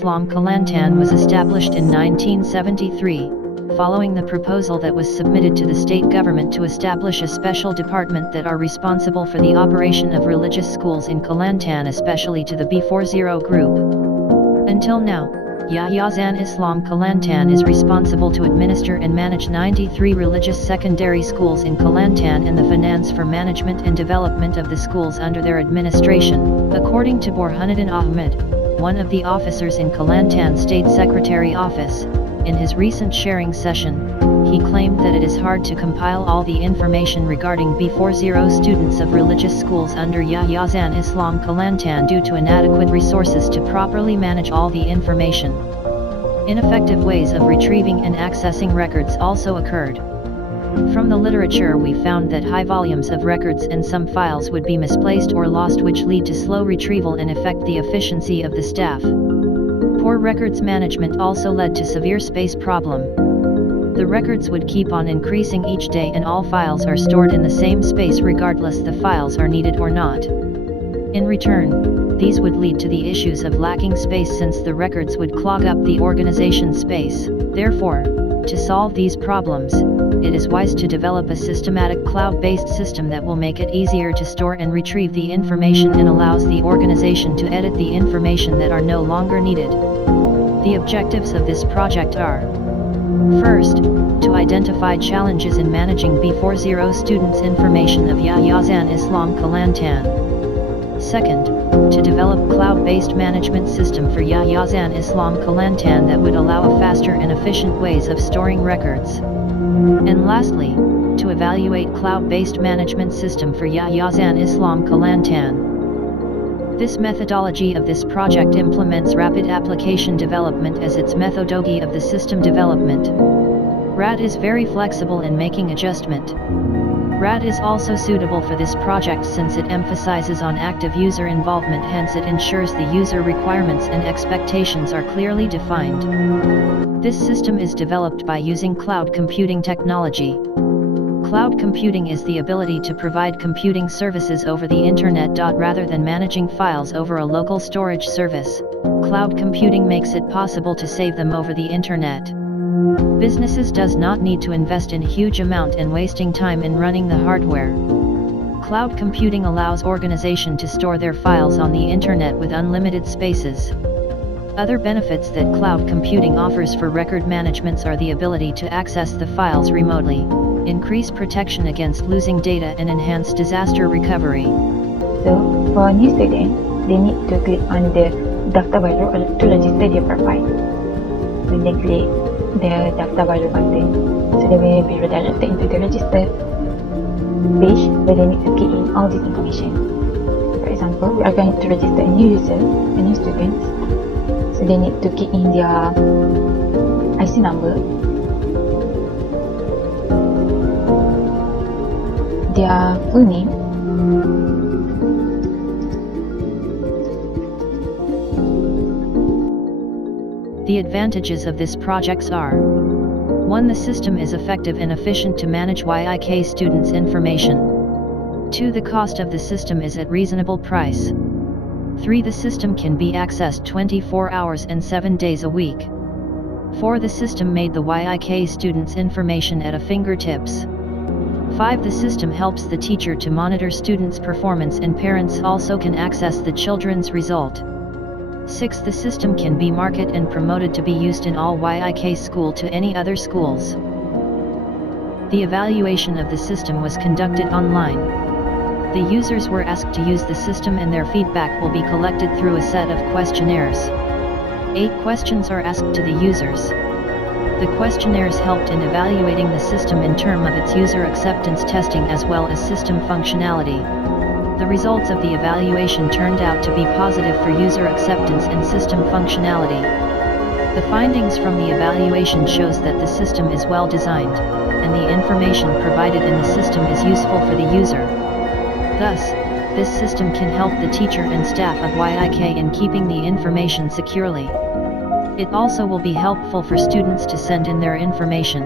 Islam Kelantan was established in 1973, following the proposal that was submitted to the state government to establish a special department that are responsible for the operation of religious schools in Kelantan, especially to the B40 group. Until now, Yayasan Islam Kelantan is responsible to administer and manage 93 religious secondary schools in Kelantan and the finance for management and development of the schools under their administration, according to Burhanuddin Ahmed, one of the officers in Kelantan State Secretary Office. In his recent sharing session, he claimed that it is hard to compile all the information regarding B40 students of religious schools under Yayasan Islam Kelantan due to inadequate resources to properly manage all the information. Ineffective ways of retrieving and accessing records also occurred. From the literature we found that high volumes of records and some files would be misplaced or lost, which lead to slow retrieval and affect the efficiency of the staff. Poor records management also led to severe space problem. The records would keep on increasing each day and all files are stored in the same space regardless the files are needed or not. In return, these would lead to the issues of lacking space since the records would clog up the organization space. Therefore, to solve these problems, it is wise to develop a systematic cloud-based system that will make it easier to store and retrieve the information and allows the organization to edit the information that are no longer needed. The objectives of this project are: first, to identify challenges in managing B40 students' information of Yayasan Islam Kelantan. Second, to develop cloud-based management system for Yayasan Islam Kelantan that would allow a faster and efficient ways of storing records. And lastly, to evaluate cloud-based management system for Yayasan Islam Kelantan. This methodology of this project implements rapid application development as its methodology of the system development. RAD is very flexible in making adjustment. RAD is also suitable for this project since it emphasizes on active user involvement, hence it ensures the user requirements and expectations are clearly defined. This system is developed by using cloud computing technology. Cloud computing is the ability to provide computing services over the internet. Rather than managing files over a local storage service, cloud computing makes it possible to save them over the internet. Businesses does not need to invest in huge amount and wasting time in running the hardware. Cloud computing allows organization to store their files on the internet with unlimited spaces. Other benefits that cloud computing offers for record management are the ability to access the files remotely, increase protection against losing data and enhance disaster recovery. So, for new students, they need to click on the Daftar Baru to register their profile. When they click the Daftar Baru button, so they will be redirected into the register page where they need to key in all this information. For example, we are going to register a new user, a new student, so they need to key in their IC number, their full name, The advantages of this projects are: 1. The system is effective and efficient to manage YIK students' information. 2. The cost of the system is at reasonable price. 3. The system can be accessed 24 hours and 7 days a week. 4. The system made the YIK students' information at a fingertips. 5. The system helps the teacher to monitor students' performance and parents also can access the children's result. 6. The system can be marketed and promoted to be used in all YIK school to any other schools. The evaluation of the system was conducted online. The users were asked to use the system and their feedback will be collected through a set of questionnaires. 8 questions are asked to the users. The questionnaires helped in evaluating the system in terms of its user acceptance testing as well as system functionality. The results of the evaluation turned out to be positive for user acceptance and system functionality. The findings from the evaluation shows that the system is well designed, and the information provided in the system is useful for the user. Thus, this system can help the teacher and staff of YIK in keeping the information securely. It also will be helpful for students to send in their information.